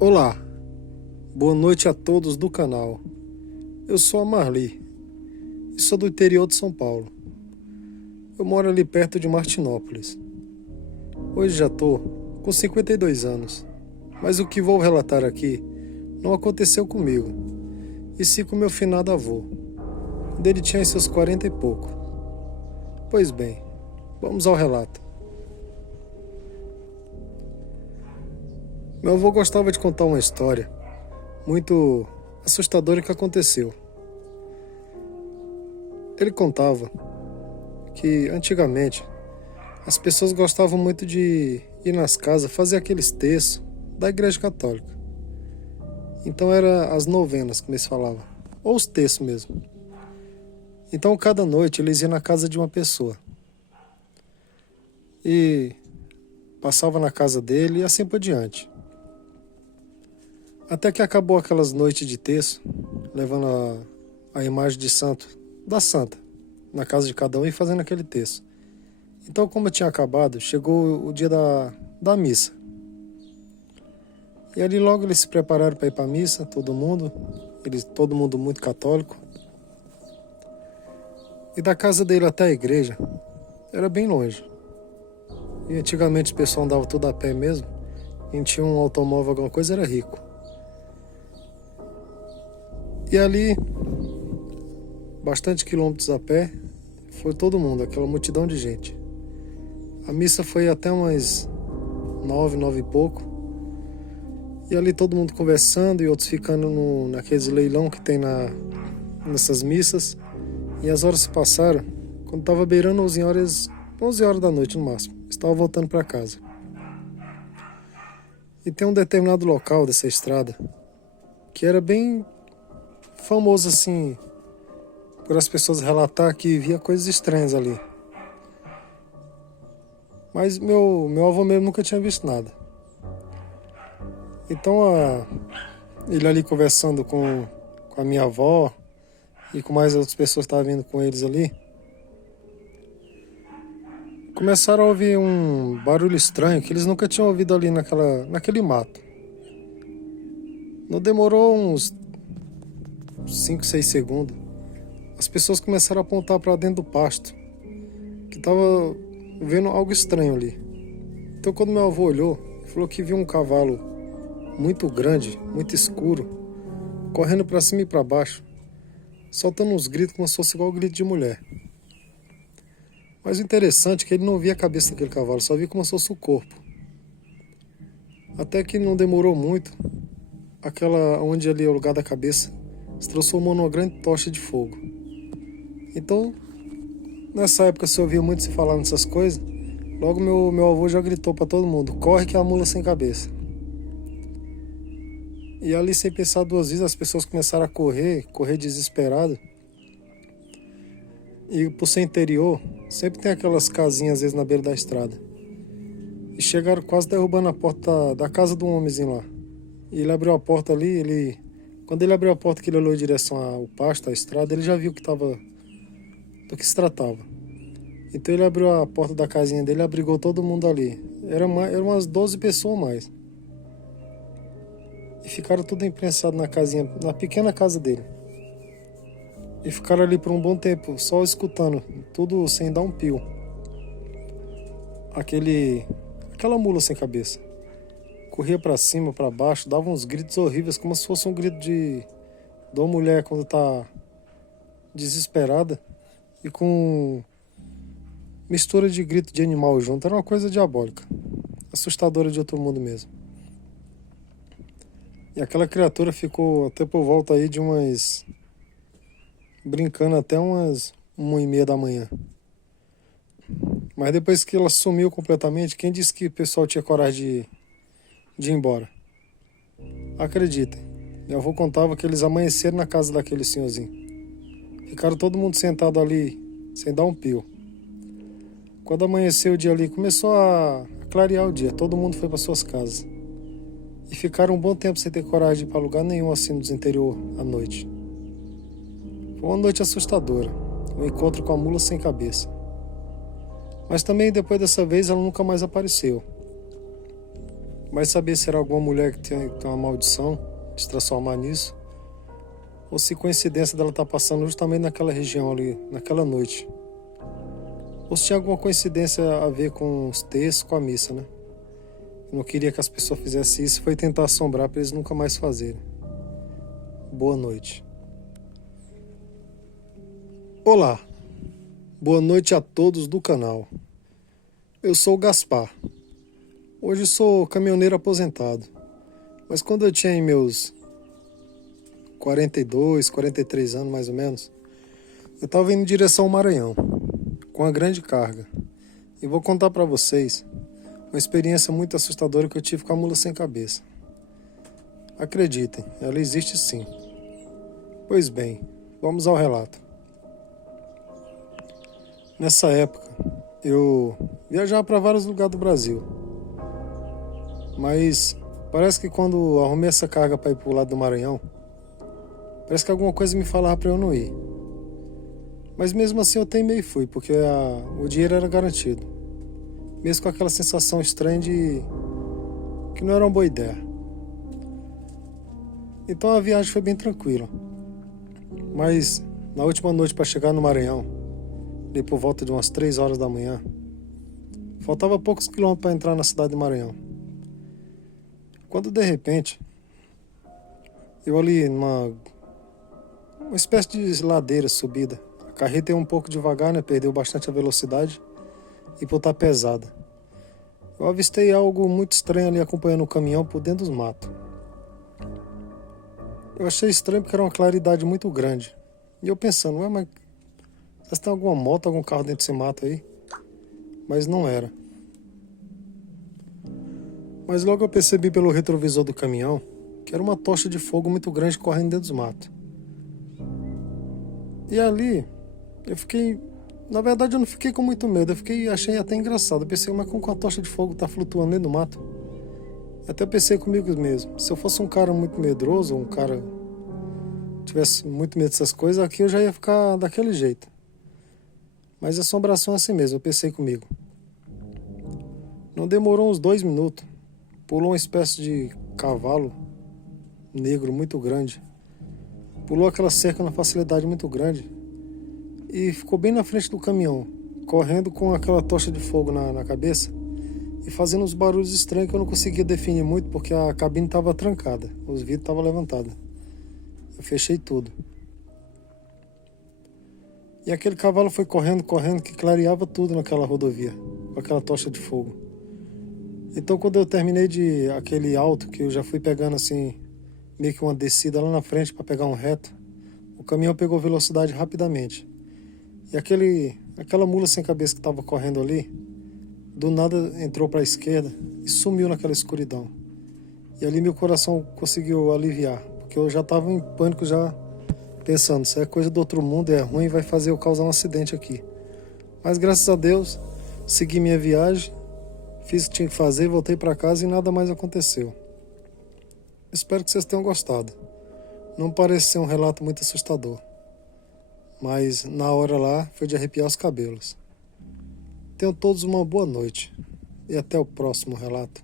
Olá, boa noite a todos do canal. Eu sou a Marli e sou do interior de São Paulo. Eu moro ali perto de Martinópolis. Hoje já tô com 52 anos, mas o que vou relatar aqui não aconteceu comigo, e sim com meu finado avô, quando ele tinha seus 40 e pouco. Pois bem, vamos ao relato. Meu avô gostava de contar uma história muito assustadora que aconteceu. Ele contava que antigamente as pessoas gostavam muito de ir nas casas fazer aqueles terços da Igreja Católica. Então era as novenas, como eles falavam, ou os terços mesmo. Então cada noite eles iam na casa de uma pessoa e passavam na casa dele e assim por diante. Até que acabou aquelas noites de terço, levando a imagem de santo, da santa, na casa de cada um e fazendo aquele terço. Então, como tinha acabado, chegou o dia da missa. E ali logo eles se prepararam para ir para a missa, todo mundo muito católico. E da casa dele até a igreja era bem longe. E antigamente o pessoal andava tudo a pé mesmo. Quem tinha um automóvel, alguma coisa, era rico. E ali, bastante quilômetros a pé, foi todo mundo, aquela multidão de gente. A missa foi até umas 9 e pouco. E ali todo mundo conversando e outros ficando naqueles leilão que tem nessas missas. E as horas se passaram, quando estava beirando 11 horas da noite no máximo. Estava voltando para casa. E tem um determinado local dessa estrada que era bem famoso assim, por as pessoas relatar que via coisas estranhas ali. Mas meu avô mesmo nunca tinha visto nada. Então ele ali conversando com a minha avó e com mais outras pessoas que estavam vindo com eles ali, começaram a ouvir um barulho estranho que eles nunca tinham ouvido ali naquele mato. Não demorou uns 5, 6 segundos. As pessoas começaram a apontar para dentro do pasto, que estava vendo algo estranho ali. Então quando meu avô olhou, ele falou que viu um cavalo muito grande, muito escuro, correndo para cima e para baixo, soltando uns gritos como se fosse igual grito de mulher. Mas o interessante é que ele não via a cabeça daquele cavalo, só via como se fosse o corpo. Até que não demorou muito, aquela onde ali é o lugar da cabeça se transformou numa grande tocha de fogo. Então, nessa época se ouvia muito se falar nessas coisas. Logo meu avô já gritou para todo mundo: corre que é a mula sem cabeça. E ali, sem pensar duas vezes, as pessoas começaram a correr desesperado. E por ser interior, sempre tem aquelas casinhas às vezes na beira da estrada. E chegaram quase derrubando a porta da casa de um homenzinho lá. E ele abriu a porta ali, quando ele abriu a porta que ele olhou em direção ao pasto, à estrada, ele já viu do que se tratava. Então ele abriu a porta da casinha dele e abrigou todo mundo ali. Eram umas 12 pessoas a mais. E ficaram tudo imprensados na casinha, na pequena casa dele. E ficaram ali por um bom tempo, só escutando, tudo sem dar um pio. Aquela mula sem cabeça. Corria pra cima, pra baixo, dava uns gritos horríveis, como se fosse um grito de uma mulher quando tá desesperada e com mistura de grito de animal junto. Era uma coisa diabólica, assustadora de outro mundo mesmo. E aquela criatura ficou até por volta aí de brincando até umas 1h30 da manhã. Mas depois que ela sumiu completamente, quem disse que o pessoal tinha coragem de ir embora? Acreditem, meu avô contava que eles amanheceram na casa daquele senhorzinho. Ficaram todo mundo sentado ali, sem dar um pio. Quando amanheceu o dia ali, começou a clarear o dia, todo mundo foi para suas casas. E ficaram um bom tempo sem ter coragem de ir para lugar nenhum assim dos interior à noite. Foi uma noite assustadora, um encontro com a mula sem cabeça. Mas também depois dessa vez ela nunca mais apareceu. Vai saber se era alguma mulher que tem uma maldição de se transformar nisso, ou se coincidência dela estar passando justamente naquela região ali, naquela noite. Ou se tinha alguma coincidência a ver com os textos, com a missa, né? Eu não queria que as pessoas fizessem isso, foi tentar assombrar para eles nunca mais fazerem. Boa noite. Olá, boa noite a todos do canal. Eu sou o Gaspar. Hoje sou caminhoneiro aposentado, mas quando eu tinha meus 42, 43 anos mais ou menos, eu estava indo em direção ao Maranhão, com uma grande carga. E vou contar para vocês uma experiência muito assustadora que eu tive com a mula sem cabeça. Acreditem, ela existe sim. Pois bem, vamos ao relato. Nessa época, eu viajava para vários lugares do Brasil. Mas parece que quando arrumei essa carga para ir pro lado do Maranhão, parece que alguma coisa me falava para eu não ir. Mas mesmo assim eu teimei e fui, porque o dinheiro era garantido. Mesmo com aquela sensação estranha de que não era uma boa ideia. Então a viagem foi bem tranquila. Mas na última noite para chegar no Maranhão, ali por volta de umas 3 horas da manhã, faltava poucos quilômetros para entrar na cidade de Maranhão. Quando de repente, eu ali numa espécie de ladeira subida, a carreta ia um pouco devagar, né? Perdeu bastante a velocidade e por estar pesada. Eu avistei algo muito estranho ali acompanhando o caminhão por dentro dos matos. Eu achei estranho porque era uma claridade muito grande. E eu pensando, ué, mas se tem alguma moto, algum carro dentro desse mato aí? Mas não era. Mas logo eu percebi pelo retrovisor do caminhão que era uma tocha de fogo muito grande correndo dentro dos matos. E ali, eu fiquei... Na verdade eu não fiquei com muito medo, achei até engraçado. Eu pensei, mas como a tocha de fogo tá flutuando dentro do mato? Até pensei comigo mesmo, se eu fosse um cara muito medroso, um cara tivesse muito medo dessas coisas, aqui eu já ia ficar daquele jeito. Mas assombração é assim mesmo, eu pensei comigo. Não demorou uns 2 minutos. Pulou uma espécie de cavalo negro muito grande. Pulou aquela cerca na facilidade muito grande e ficou bem na frente do caminhão, correndo com aquela tocha de fogo na cabeça e fazendo uns barulhos estranhos que eu não conseguia definir muito porque a cabine estava trancada, os vidros estavam levantados. Eu fechei tudo. E aquele cavalo foi correndo, que clareava tudo naquela rodovia, com aquela tocha de fogo. Então quando eu terminei de aquele alto, que eu já fui pegando assim, meio que uma descida lá na frente para pegar um reto, o caminhão pegou velocidade rapidamente. E aquela mula sem cabeça que estava correndo ali, do nada entrou para a esquerda e sumiu naquela escuridão. E ali meu coração conseguiu aliviar, porque eu já estava em pânico, já pensando, isso é coisa do outro mundo, é ruim, vai fazer eu causar um acidente aqui. Mas graças a Deus, segui minha viagem, fiz o que tinha que fazer, voltei para casa e nada mais aconteceu. Espero que vocês tenham gostado. Não parece ser um relato muito assustador, mas na hora lá foi de arrepiar os cabelos. Tenham todos uma boa noite e até o próximo relato.